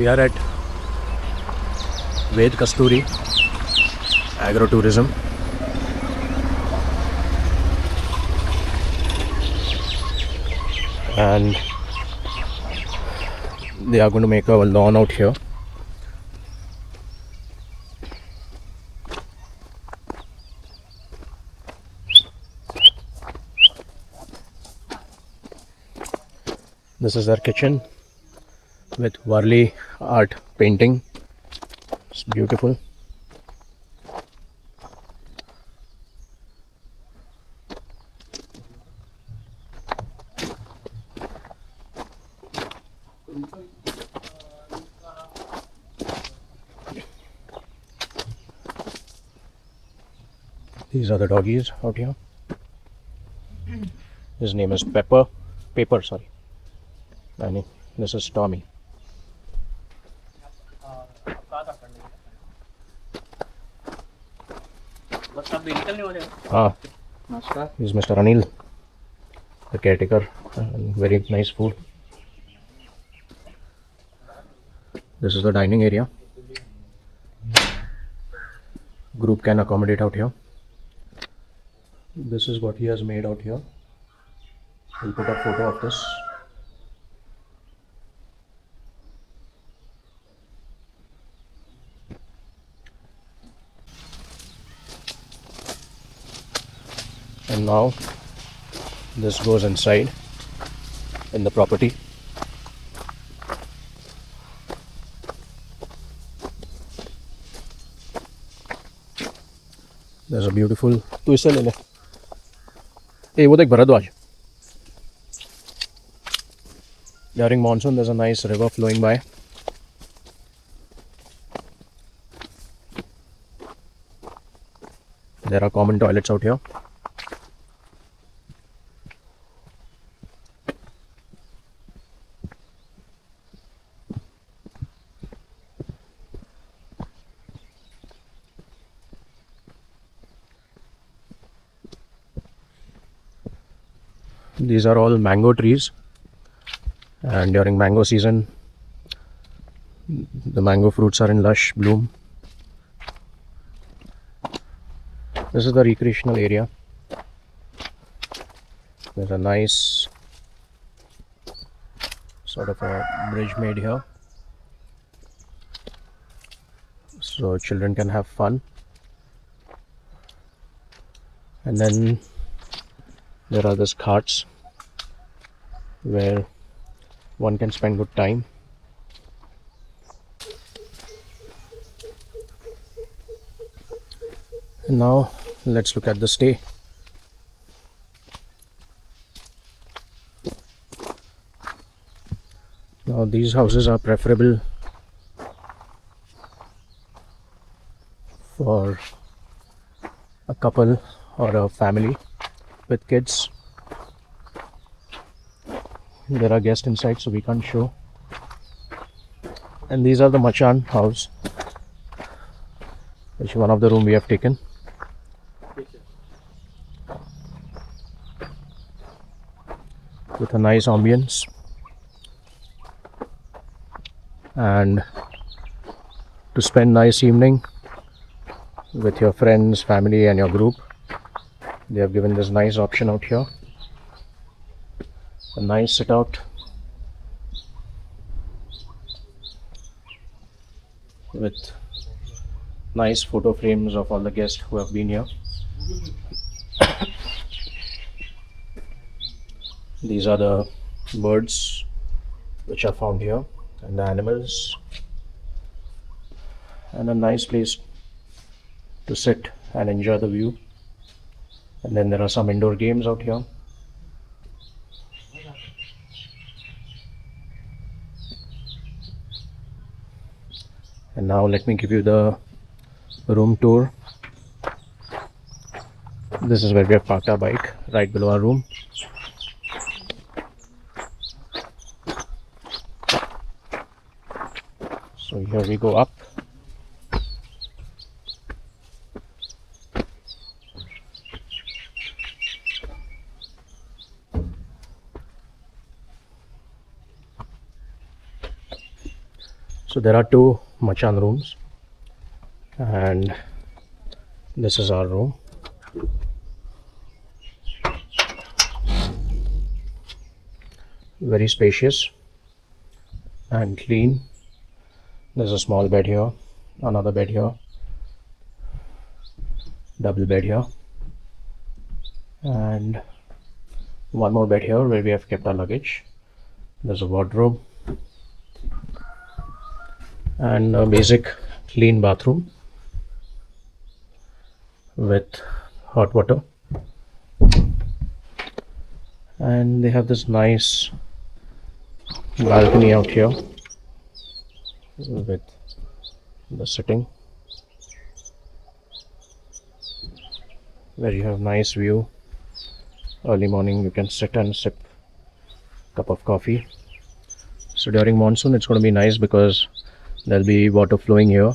We are at Ved Kasturi Agrotourism. And they are going to make a lawn out here. This is their kitchen with Varli art painting. It's beautiful. These are the doggies out here. His name is Paper, sorry. And this is Tommy. He's Mr. Anil, the caretaker, and very nice food. This is the dining area. Group can accommodate out here. This is what he has made out here. We'll put a photo of this. And now this goes inside in the property. There's a beautiful During monsoon there's a nice river flowing by. There are common toilets out here. These are all mango trees, and during mango season the mango fruits are in lush bloom. This is the recreational area. There's a nice sort of a bridge made here, so children can have fun. And then there are these carts where one can spend good time. And now let's look at the stay. Now these houses are preferable for a couple or a family with kids. There are guests inside, so we can't show. And these are the Machan house, which is one of the room we have taken. With a nice ambience. And to spend nice evening with your friends, family and your group, they have given this nice option out here. A nice sit out with nice photo frames of all the guests who have been here. These are the birds which are found here and the animals, and a nice place to sit and enjoy the view. And then there are some indoor games out here. And now let me give you the room tour. This is where we have parked our bike, right below our room. So here we go up. So So there are two Machan rooms, and this is our room. Very spacious and clean. There's a small bed here, another bed here, double bed here, and one more bed here where we have kept our luggage. There's a wardrobe and a basic clean bathroom with hot water, and they have this nice balcony out here with the sitting where you have nice view. Early morning you can sit and sip cup of coffee. So during monsoon it's going to be nice because there'll be water flowing here,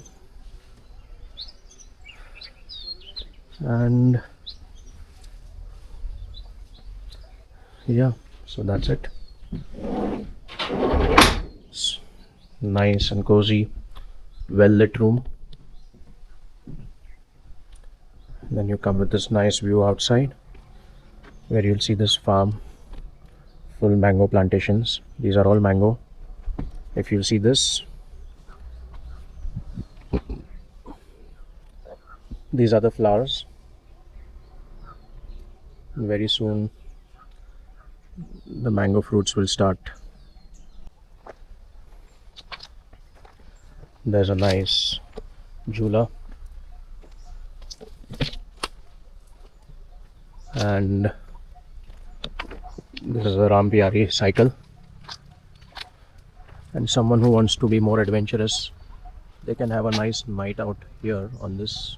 and yeah, so that's it. It's nice and cozy, well lit room. Then you come with this nice view outside where you'll see this farm, full mango plantations. These are all mango. If you see this, these are the flowers. Very soon the mango fruits will start. There's a nice jhula, and this is a Rampyari cycle. And someone who wants to be more adventurous, they can have a nice night out here on this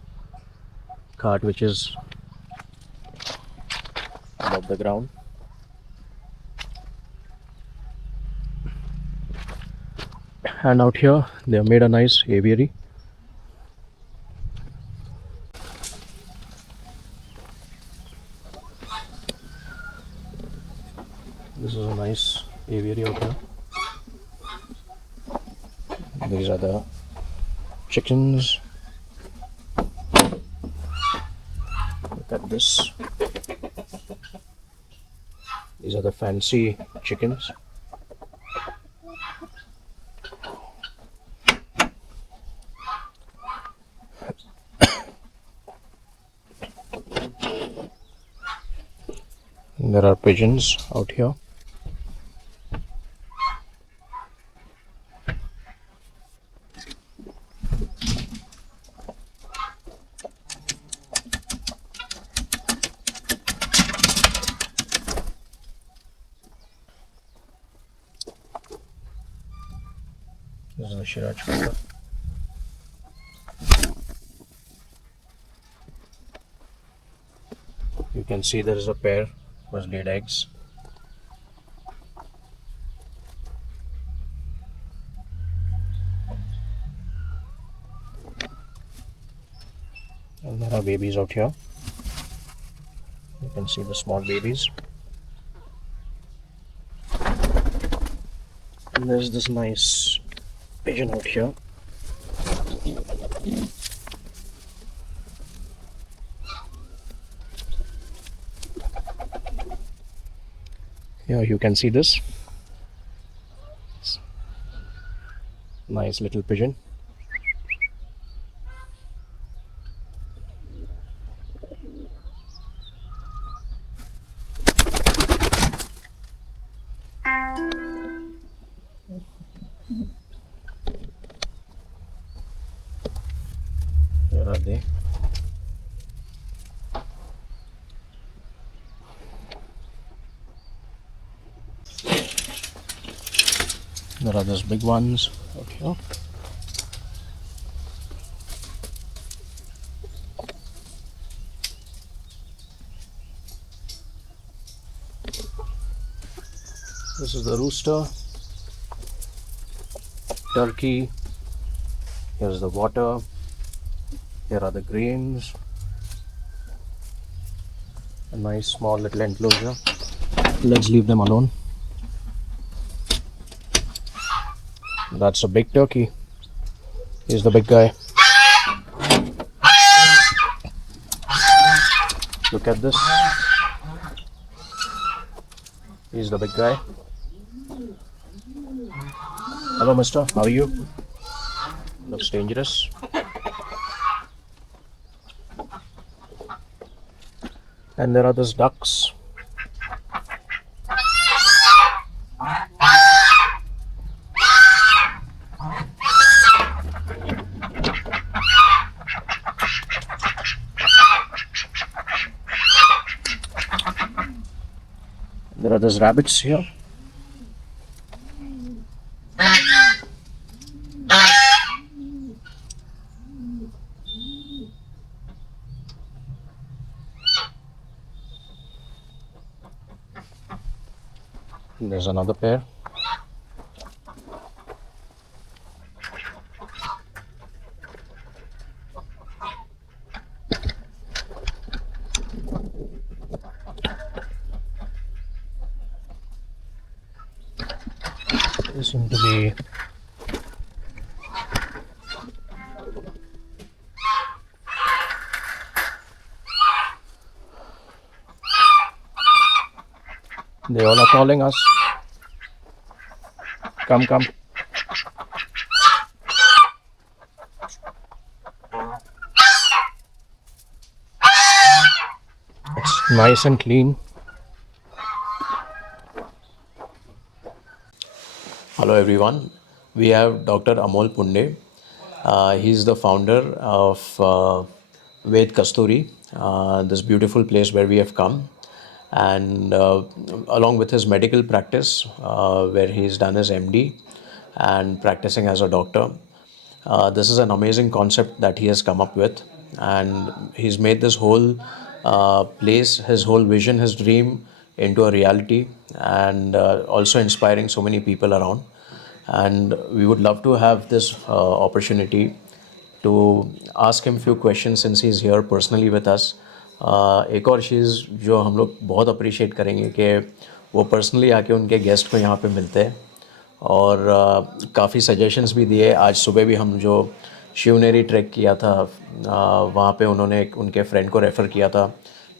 cart which is above the ground. And out here they have made a nice aviary. This is a nice aviary out here. These are the chickens. Look at this. These are the fancy chickens. There are pigeons out here. This is a Shiraj Kota. You can see there is a pair who has laid eggs. And there are babies out here. You can see the small babies. And there's this nice pigeon out here. Here you can see this nice little pigeon. Where are they? There are those big ones out here. This is the rooster, turkey. Here's the water. Here are the grains. A nice small little enclosure. Let's leave them alone. That's a big turkey. He's the big guy. Look at this. He's the big guy. Hello, mister. How are you? Looks dangerous. And there are these ducks. There are these rabbits here. There's another pair. They seem to be they all are calling us. Come, come. It's nice and clean. Hello everyone, we have Dr. Amol Punde. He's the founder of Ved Kasturi, this beautiful place where we have come. And along with his medical practice, where he's done his MD and practicing as a doctor, this is an amazing concept that he has come up with. And he's made this whole place, his whole vision, his dream into a reality, and also inspiring so many people around. And we would love to have this opportunity to ask him few questions since he's here personally with us. एक और चीज़ जो हम लोग बहुत अप्रिशिएट करेंगे कि वो पर्सनली आके उनके गेस्ट को यहाँ पे मिलते हैं, और काफ़ी सजेशंस भी दिए. आज सुबह भी हम जो शिवनेरी ट्रैक किया था, वहाँ पे उन्होंने उनके फ्रेंड को रेफ़र किया था,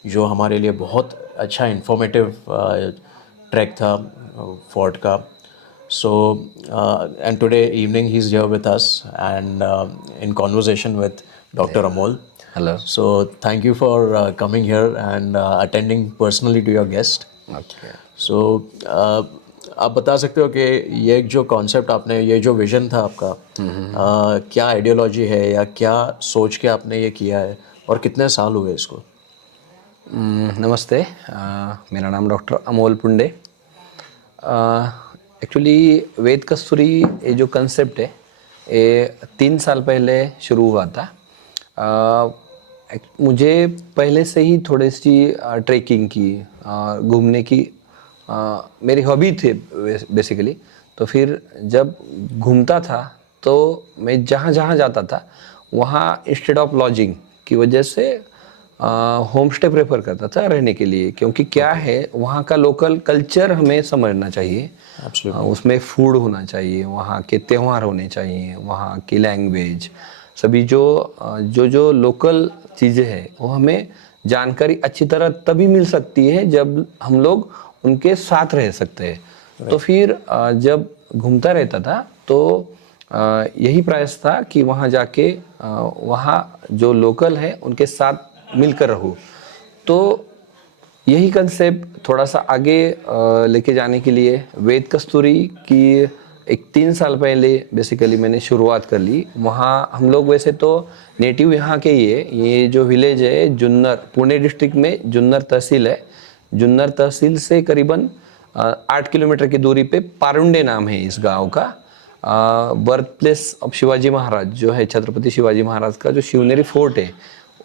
जो हमारे लिए बहुत अच्छा इंफॉर्मेटिव ट्रैक था फोर्ट का. So, and today evening he's here with us and in conversation with Dr. Amol. Hello. So, thank you for coming here and attending personally to your guest. Okay. So, आप बता सकते हो कि ये जो कॉन्सेप्ट आपने, ये जो विज़न था आपका, क्या आइडियोलॉजी है या क्या सोच के आपने ये किया है, और कितने साल हुए इसको? नमस्ते, मेरा नाम डॉक्टर अमोल पुंडे. एक्चुअली वेद कस्तूरी ये जो कंसेप्ट है ये 3 साल पहले शुरू हुआ था. मुझे पहले से ही थोड़ी सी ट्रैकिंग की, घूमने की मेरी हॉबी थी बेसिकली. तो फिर जब घूमता था तो मैं जहाँ जहाँ जाता था वहाँ इंस्टेड ऑफ लॉजिंग की वजह से होम स्टे प्रेफर करता था रहने के लिए, क्योंकि क्या है वहाँ का लोकल कल्चर हमें समझना चाहिए. उसमें फूड होना चाहिए, वहाँ के त्यौहार होने चाहिए, वहाँ की लैंग्वेज, सभी जो लोकल चीज़ें हैं वो हमें जानकारी अच्छी तरह तभी मिल सकती है जब हम लोग उनके साथ रह सकते हैं. तो फिर जब घूमता रहता था तो यही प्रयास था कि वहाँ जाके वहाँ जो लोकल है उनके साथ मिलकर रहूँ. तो यही कंसेप्ट थोड़ा सा आगे लेके जाने के लिए वेद कस्तूरी की एक 3 साल पहले बेसिकली मैंने शुरुआत कर ली. वहाँ हम लोग वैसे तो नेटिव यहाँ के ही है. ये जो विलेज है जुन्नर, पुणे डिस्ट्रिक्ट में जुन्नर तहसील है. जुन्नर तहसील से करीबन 8 किलोमीटर की दूरी पे पारुंडे नाम है इस गांव का. बर्थ प्लेस ऑफ शिवाजी महाराज जो है, छत्रपति शिवाजी महाराज का जो शिवनेरी फोर्ट है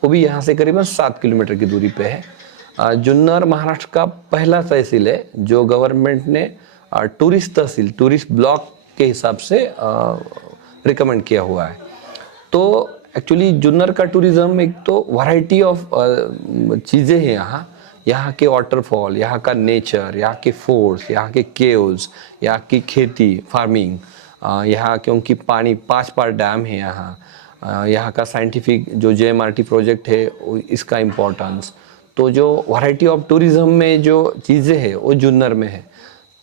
वो भी यहाँ से करीबन 7 किलोमीटर की दूरी पे है. जुन्नर महाराष्ट्र का पहला तहसील है जो गवर्नमेंट ने टूरिस्ट तहसील, टूरिस्ट ब्लॉक के हिसाब से रिकमेंड किया हुआ है. तो एक्चुअली जुन्नर का टूरिज़्म एक तो वैरायटी ऑफ चीज़ें हैं यहाँ के वाटरफॉल, यहाँ का नेचर, यहाँ के फोर्ट्स, यहाँ के केव्स, यहाँ की खेती, फार्मिंग, यहाँ क्योंकि पानी 5 पार डैम है यहाँ का साइंटिफिक जो JMRT प्रोजेक्ट है इसका इम्पोर्टेंस, तो जो वैरायटी ऑफ टूरिज्म में जो चीज़ें हैं वो जुन्नर में है।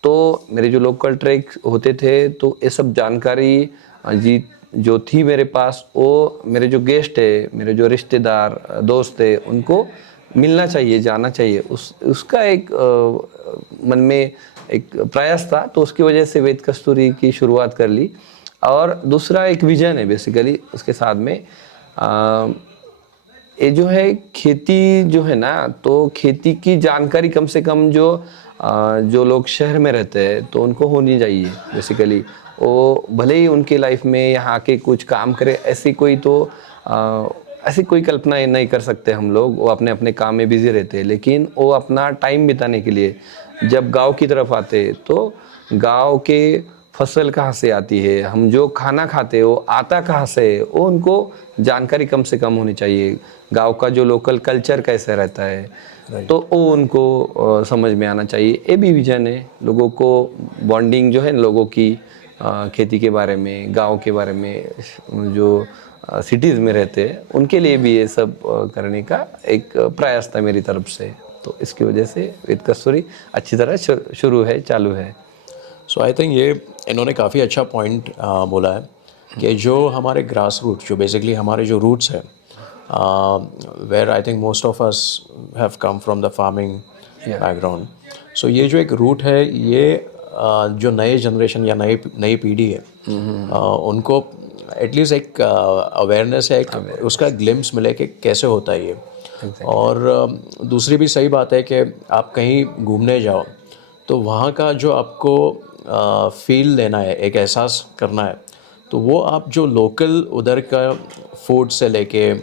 तो मेरे जो लोकल ट्रैक होते थे तो ये सब जानकारी जी जो थी मेरे पास, वो मेरे जो गेस्ट है, मेरे जो रिश्तेदार दोस्त है, उनको मिलना चाहिए, जाना चाहिए। उसका एक मन में एक प्रयास था, तो उसकी वजह से वेद कस्तूरी की शुरुआत कर ली। और दूसरा एक विजन है बेसिकली उसके साथ में, ये जो है खेती जो है ना, तो खेती की जानकारी कम से कम जो लोग शहर में रहते हैं तो उनको होनी चाहिए बेसिकली। वो भले ही उनकी लाइफ में यहाँ के कुछ काम करे, ऐसी कोई कल्पना नहीं कर सकते हम लोग, वो अपने अपने काम में बिजी रहते हैं, लेकिन वो अपना टाइम बिताने के लिए जब गांव की तरफ आते तो गांव के फसल कहाँ से आती है, हम जो खाना खाते हैं वो आता कहाँ से है, वो उनको जानकारी कम से कम होनी चाहिए। गांव का जो लोकल कल्चर कैसे रहता है तो वो उनको समझ में आना चाहिए। ये भी विजन है, लोगों को बॉन्डिंग जो है लोगों की खेती के बारे में, गांव के बारे में, जो सिटीज़ में रहते हैं उनके लिए भी ये सब करने का एक प्रयास था मेरी तरफ से। तो इसकी वजह से वेद कस्तूरी अच्छी तरह चालू है। सो आई थिंक ये इन्होंने काफ़ी अच्छा पॉइंट बोला है कि जो हमारे ग्रास रूट, जो बेसिकली हमारे जो रूट्स है, where I think most of us have come from the farming background. So ये जो एक रूट है, ये जो नए जनरेशन या नई पीढ़ी है, उनको एटलीस्ट एक अवेयरनेस है, एक उसका ग्लिम्स मिले कि कैसे होता है ये। और दूसरी भी सही बात है कि आप कहीं घूमने जाओ तो वहाँ का जो आपको फील लेना है, एक एहसास करना है, तो वो आप जो लोकल उधर का फूड से लेके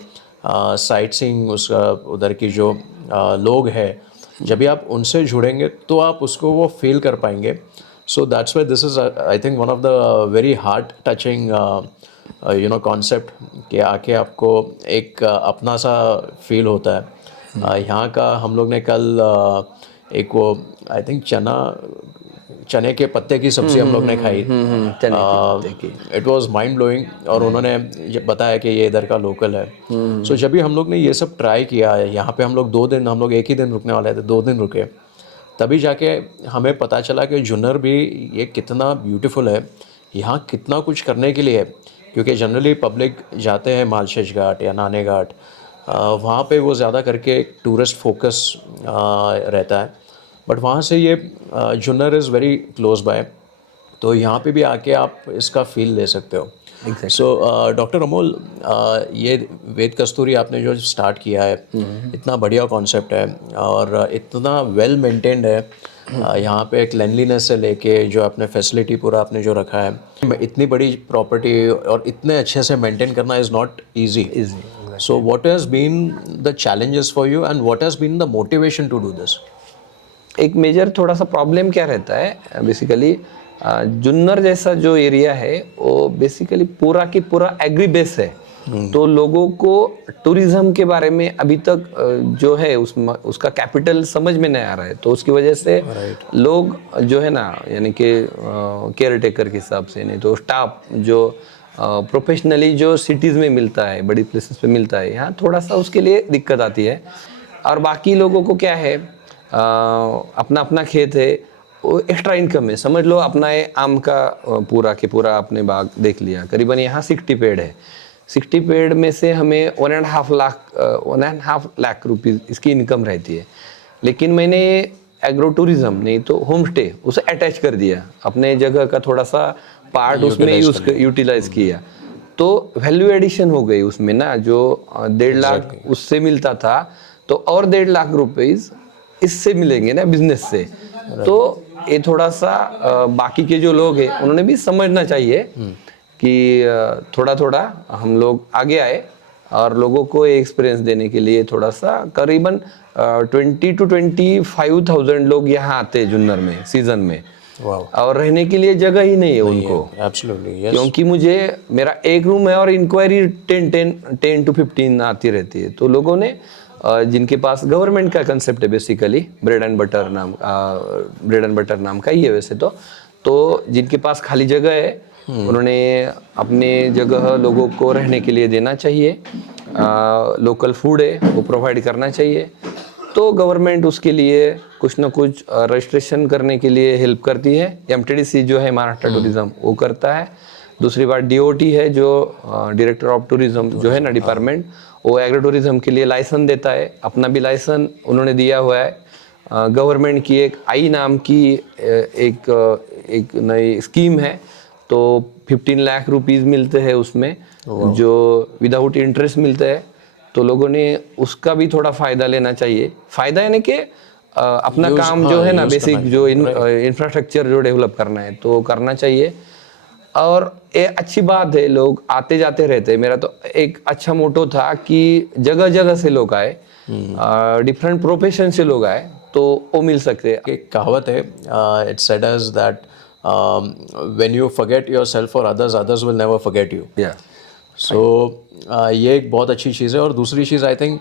साइट सीइंग, उसका उधर की जो लोग हैं, जब भी आप उनसे जुड़ेंगे तो आप उसको वो फील कर पाएंगे। So that's why this is I think one of the very heart touching concept, कि आके आपको एक अपना सा फील होता है। यहाँ का हम लोग ने कल एक वो आई थिंक चने के पत्ते की सब्ज़ी हम लोग ने खाई, इट वाज माइंड ब्लोइंग। और उन्होंने बताया कि ये इधर का लोकल है। सो जब भी हम लोग ने ये सब ट्राई किया है, यहाँ पे हम लोग एक ही दिन रुकने वाले थे, 2 दिन रुके, तभी जाके हमें पता चला कि जुन्नर भी ये कितना ब्यूटीफुल है, यहाँ कितना कुछ करने के लिए है। क्योंकि जनरली पब्लिक जाते हैं मालशेज घाट या नाने घाट, वहाँ पे वो ज़्यादा करके टूरिस्ट फोकस रहता है, बट वहाँ से ये Junnar is very close by, तो यहाँ पे भी आके आप इसका फील ले सकते हो। सो डॉक्टर अमोल, ये वेद कस्तूरी आपने जो स्टार्ट किया है, इतना बढ़िया कॉन्सेप्ट है और इतना वेल मेंटेन्ड है। यहाँ पे क्लेanलीनेस से लेके जो आपने फैसिलिटी पूरा आपने जो रखा है, इतनी बड़ी प्रॉपर्टी और इतने अच्छे से मेंटेन करना is not easy. So what has been the challenges for you and what has been the motivation to do this? एक मेजर थोड़ा सा प्रॉब्लम क्या रहता है बेसिकली, जुन्नर जैसा जो एरिया है वो बेसिकली पूरा की पूरा एग्री बेस है, तो लोगों को टूरिज्म के बारे में अभी तक जो है उसका कैपिटल समझ में नहीं आ रहा है। तो उसकी वजह से लोग जो है ना, यानी कि केयर टेकर के हिसाब से, नहीं तो स्टाफ जो प्रोफेशनली जो सिटीज़ में मिलता है, बड़ी प्लेसेस पे मिलता है, यहाँ थोड़ा सा उसके लिए दिक्कत आती है। और बाकी लोगों को क्या है, अपना अपना खेत है, वो एक्स्ट्रा इनकम है। समझ लो अपना ये आम का पूरा के पूरा आपने बाग देख लिया, करीबन यहाँ 60 पेड़ है, 60 पेड़ में से हमें 1.5 लाख रुपीज़ इसकी इनकम रहती है। लेकिन मैंने एग्रो टूरिज्म नहीं तो होम स्टे उसे अटैच कर दिया, अपने जगह का थोड़ा सा पार्ट उसमें यूटिलाइज किया, तो वैल्यू एडिशन हो गई उसमें ना। जो 1.5 लाख उससे मिलता था, तो और 1.5 लाख रुपीज़ इससे मिलेंगे ना बिजनेस से। तो ये थोड़ा सा बाकी के जो लोग हैं उन्होंने भी समझना चाहिए कि थोड़ा थोड़ा हम लोग आगे आए और लोगों को एक्सपीरियंस देने के लिए थोड़ा सा करीबन 20 to 25,000 लोग यहाँ आते हैं जुन्नर में सीजन में। और रहने के लिए जगह ही नहीं है उनको। Absolutely, yes. क्योंकि मुझे मेरा एक रूम है और इंक्वायरी 10 to 15 आती रहती है। तो लोगों ने जिनके पास गवर्नमेंट का कंसेप्ट है बेसिकली, ब्रेड एंड बटर नाम का ही है वैसे तो जिनके पास खाली जगह है उन्होंने अपने जगह लोगों को रहने के लिए देना चाहिए, लोकल फूड है वो प्रोवाइड करना चाहिए। तो गवर्नमेंट उसके लिए कुछ ना कुछ रजिस्ट्रेशन करने के लिए हेल्प करती है। एमटीडीसी जो है महाराष्ट्र टूरिज्म वो करता है। दूसरी बात डीओटी है जो डायरेक्टर ऑफ टूरिज्म जो है ना डिपार्टमेंट, वो एग्रो टूरिज्म के लिए लाइसेंस देता है। अपना भी लाइसेंस उन्होंने दिया हुआ है। गवर्नमेंट की एक आई नाम की एक नई स्कीम है, तो 15 लाख रुपीस मिलते हैं उसमें, जो विदाउट इंटरेस्ट मिलते हैं। तो लोगों ने उसका भी थोड़ा फायदा लेना चाहिए। फायदा यानी कि अपना काम जो है ना बेसिक जो इंफ्रास्ट्रक्चर जो डेवलप करना है तो करना चाहिए। और ये अच्छी बात है, लोग आते जाते रहते हैं। मेरा तो एक अच्छा मोटो था कि जगह जगह से लोग आए, डिफरेंट प्रोफेशन से लोग आए तो वो मिल सकते हैं। एक कहावत है, it's said as that when you forget yourself for others, others will never forget you. So ये एक बहुत अच्छी चीज़ है। और दूसरी चीज़ आई थिंक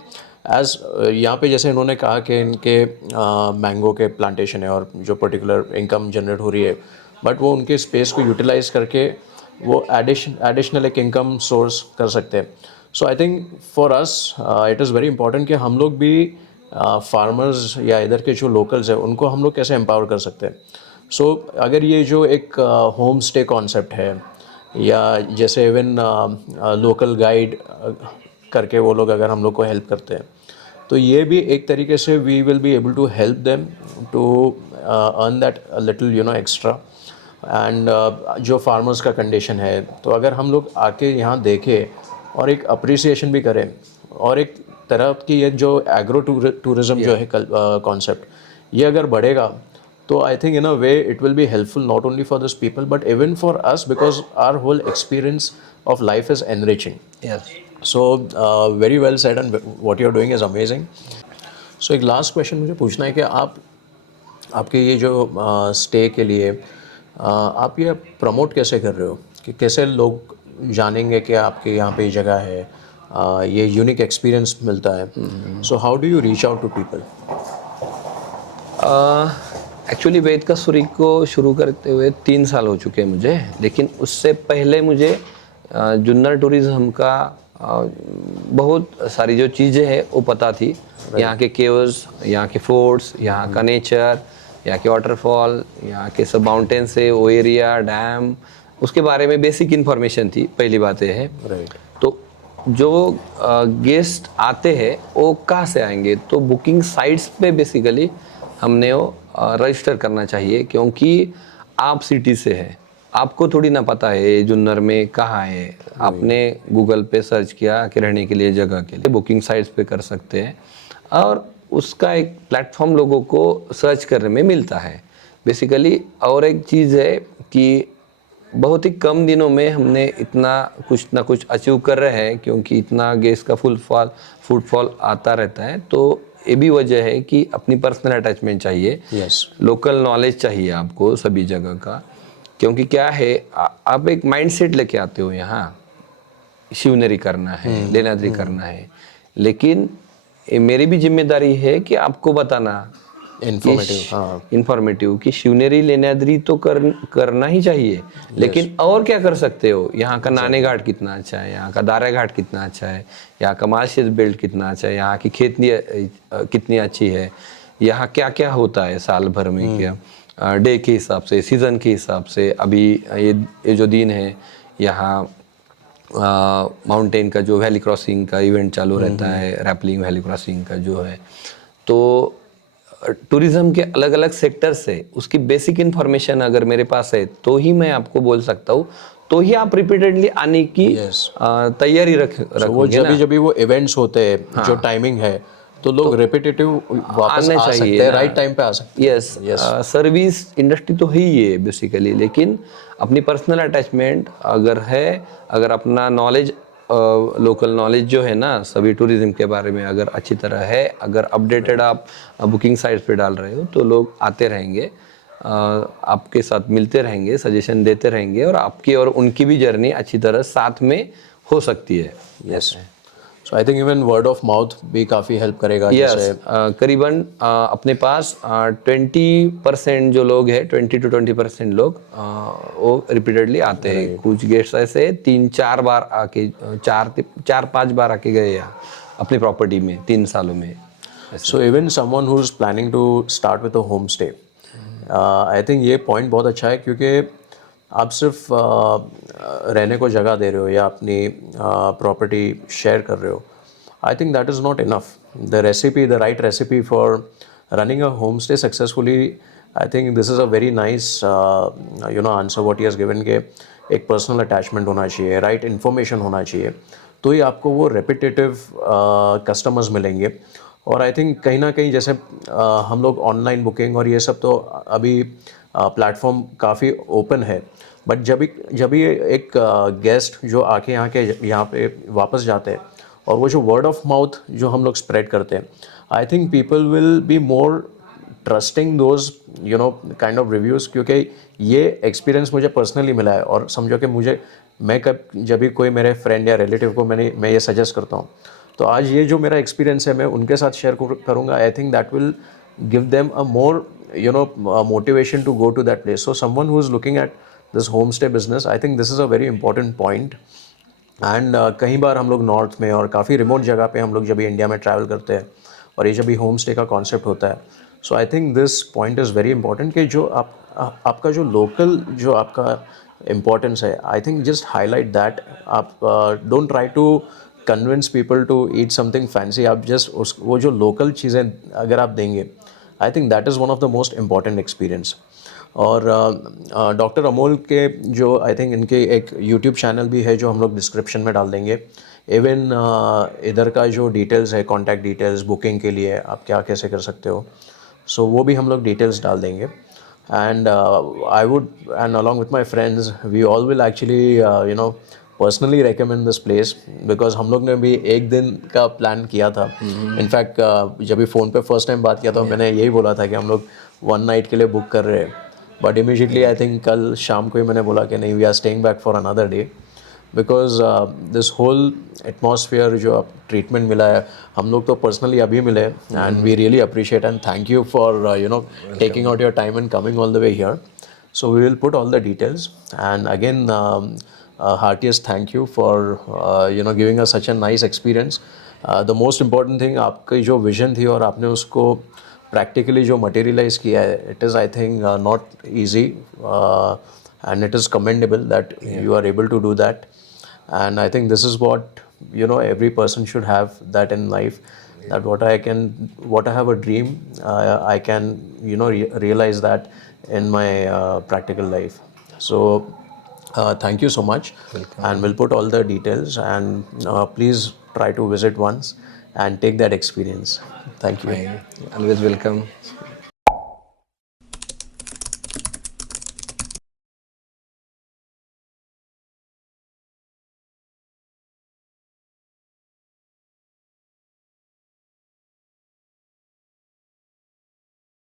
एज यहाँ पे जैसे इन्होंने कहा कि इनके मैंगो के प्लांटेशन है और जो पर्टिकुलर इनकम जनरेट हो रही है, बट वो उनके स्पेस को यूटिलाइज करके वो एडिशनल एक इनकम सोर्स कर सकते हैं। So I think for us it is very important कि हम लोग भी फार्मर्स या इधर के जो लोकल्स हैं उनको हम लोग कैसे एम्पावर कर सकते हैं। सो अगर ये जो एक होम स्टे कॉन्सेप्ट है, या जैसे इवन लोकल गाइड करके वो लोग अगर हम लोग को हेल्प करते हैं, तो ये भी एक तरीके से we will be able to help them to earn that little extra. And जो फार्मर्स का कंडीशन है, तो अगर हम लोग आके यहाँ देखें और एक अप्रिसिएशन भी करें, और एक तरह की ये जो एग्रो टूरिज्म जो है कॉन्सेप्ट, ये अगर बढ़ेगा तो I think in a way it will be helpful not only for this people but even for us, because our whole experience of life is enriching. So very well said and what you are doing is amazing. So एक last question मुझे पूछना है कि आपके ये जो स्टे के लिए आप ये प्रमोट कैसे कर रहे हो, कि कैसे लोग जानेंगे कि आपके यहाँ पे ये जगह है, ये यूनिक एक्सपीरियंस मिलता है। So how do you reach out to people? Actually Ved Kasturi को शुरू करते हुए 3 साल हो चुके हैं मुझे, लेकिन उससे पहले मुझे जुन्नर टूरिज्म का बहुत सारी जो चीज़ें हैं वो पता थी। यहाँ के केव्स, यहाँ के फोर्ट्स, यहाँ का नेचर, यहाँ के वाटरफॉल, यहाँ के सब माउंटेन से वो एरिया, डैम, उसके बारे में बेसिक इन्फॉर्मेशन थी। पहली बात ये है। तो जो गेस्ट आते हैं वो कहाँ से आएंगे, तो बुकिंग साइट्स पे बेसिकली हमने वो रजिस्टर करना चाहिए, क्योंकि आप सिटी से है, आपको थोड़ी ना पता है जुन्नर में कहाँ है। आपने गूगल पे सर्च किया कि रहने के लिए जगह के लिए, बुकिंग साइट्स पे कर सकते हैं, और उसका एक प्लेटफॉर्म लोगों को सर्च करने में मिलता है बेसिकली। और एक चीज़ है कि बहुत ही कम दिनों में हमने इतना कुछ ना कुछ अचीव कर रहे हैं, क्योंकि इतना गेस्ट का फुटफॉल आता रहता है। तो ये भी वजह है कि अपनी पर्सनल अटैचमेंट चाहिए, लोकल नॉलेज चाहिए आपको सभी जगह का। क्योंकि क्या है, आप एक माइंडसेट लेके आते हो यहाँ, शिवनेरी करना है, लेनाद्री करना है, लेकिन ये मेरी भी जिम्मेदारी है कि आपको बताना इंफॉर्मेटिव कि शिवनेरी लेनाद्री तो करना ही चाहिए, लेकिन और क्या कर सकते हो। यहाँ का नाने घाट कितना अच्छा है, यहाँ का दारा घाट कितना अच्छा है, यहाँ का मार्शेस बेल्ट कितना अच्छा है, यहाँ की खेती कितनी अच्छी है, यहाँ क्या क्या होता है साल भर में, क्या डे के हिसाब से, सीजन के हिसाब से। अभी ये जो दिन है यहाँ माउंटेन का जो वैली क्रॉसिंग का इवेंट चालू रहता है, रैपलिंग वैली क्रॉसिंग का जो है, तो टूरिज्म के अलग अलग सेक्टर से उसकी बेसिक इन्फॉर्मेशन अगर मेरे पास है तो ही मैं आपको बोल सकता हूँ, तो ही आप रिपीटेडली आने की तैयारी रखोगे ना। जब भी वो इवेंट्स होते हैं, जो टाइमिंग है, तो लोग रिपीटेटिव वापस आ सकते हैं, राइट टाइम पे आ सकते हैं। सर्विस इंडस्ट्री तो ही है बेसिकली, लेकिन अपनी पर्सनल अटैचमेंट अगर है, अगर अपना नॉलेज, लोकल नॉलेज जो है ना सभी टूरिज्म के बारे में अगर अच्छी तरह है, अगर अपडेटेड आप बुकिंग साइट्स पे डाल रहे हो, तो लोग आते रहेंगे, आपके साथ मिलते रहेंगे, सजेशन देते रहेंगे, और आपकी और उनकी भी जर्नी अच्छी तरह साथ में हो सकती है। So I think even word of mouth भी काफ़ी हेल्प करेगा. यस जैसे करीबन अपने पास 20% जो लोग हैं 20 to 20% लोग वो रिपीटेडली आते हैं. कुछ गेस्ट ऐसे 3-4 बार आके 4-5 बार आके गए यहाँ अपनी प्रॉपर्टी में 3 सालों में. So even someone who's planning to start with a homestay, I think ये point बहुत अच्छा है क्योंकि आप सिर्फ रहने को जगह दे रहे हो या अपनी प्रॉपर्टी शेयर कर रहे हो. I think that is not enough. The right recipe for running a homestay successfully, I think this is a very nice answer what he has given के एक पर्सनल अटैचमेंट होना चाहिए, राइट इन्फॉर्मेशन होना चाहिए, तो ही आपको वो रेपिटेटिव कस्टमर्स मिलेंगे. और आई थिंक कहीं ना कहीं जैसे हम लोग ऑनलाइन बुकिंग और ये सब तो अभी प्लेटफॉर्म काफ़ी ओपन है, बट जब भी एक गेस्ट जो आके यहाँ पे वापस जाते हैं और वो जो वर्ड ऑफ माउथ जो हम लोग स्प्रेड करते हैं, I think people will be more trusting those kind of reviews. क्योंकि ये एक्सपीरियंस मुझे पर्सनली मिला है और समझो कि मैं जब भी कोई मेरे फ्रेंड या रिलेटिव को मैं ये सजेस्ट करता हूँ, तो आज ये जो मेरा एक्सपीरियंस है मैं उनके साथ शेयर करूँगा. I think that will give them a more motivation to go to that place. So someone who is looking at this home stay business, I think this is a very important point. And कई बार हम लोग नॉर्थ में और काफ़ी रिमोट जगह पे हम लोग जब भी इंडिया में ट्रैवल करते हैं और ये जब भी होम स्टे का कॉन्सेप्ट होता है, so I think this point is very important कि जो आपका जो लोकल जो आपका इम्पोर्टेंस है, I think just highlight that. आप don't try to convince people to eat something fancy. आप जस्ट वो जो लोकल चीज़ें अगर आप देंगे, I think that is one of the most important experience. और डॉक्टर अमोल के जो आई थिंक इनके एक यूट्यूब चैनल भी है जो हम लोग डिस्क्रिप्शन में डाल देंगे. इवन इधर का जो डिटेल्स है, कॉन्टैक्ट डिटेल्स बुकिंग के लिए आप क्या कैसे कर सकते हो, सो वो भी हम लोग डिटेल्स डाल देंगे. And I would and along with my friends we all will actually personally recommend this place, because हम लोग ने भी एक दिन का प्लान किया था. इनफैक्ट जब भी फ़ोन पे फर्स्ट टाइम बात किया था मैंने यही बोला था कि हम लोग 1 नाइट के लिए बुक कर रहे हैं, बट इमीजिएटली आई थिंक कल शाम को ही मैंने बोला कि नहीं, we are staying back for another day, because this whole atmosphere जो आप ट्रीटमेंट मिला है, हम लोग तो पर्सनली अभी मिले and we really appreciate and thank you for taking out your time and coming all the way here. So we will put all the details, and again heartiest thank you for giving us such a nice experience. The most important thing, आपकी जो vision थी और आपने उसको practically जो materialize किया है, it is I think not easy and it is commendable that you are able to do that. And I think this is what every person should have that in life, that what I have a dream, I can realize that in my practical life. So thank you so much. Welcome. And we'll put all the details, and please try to visit once and take that experience. Thank you. Always welcome.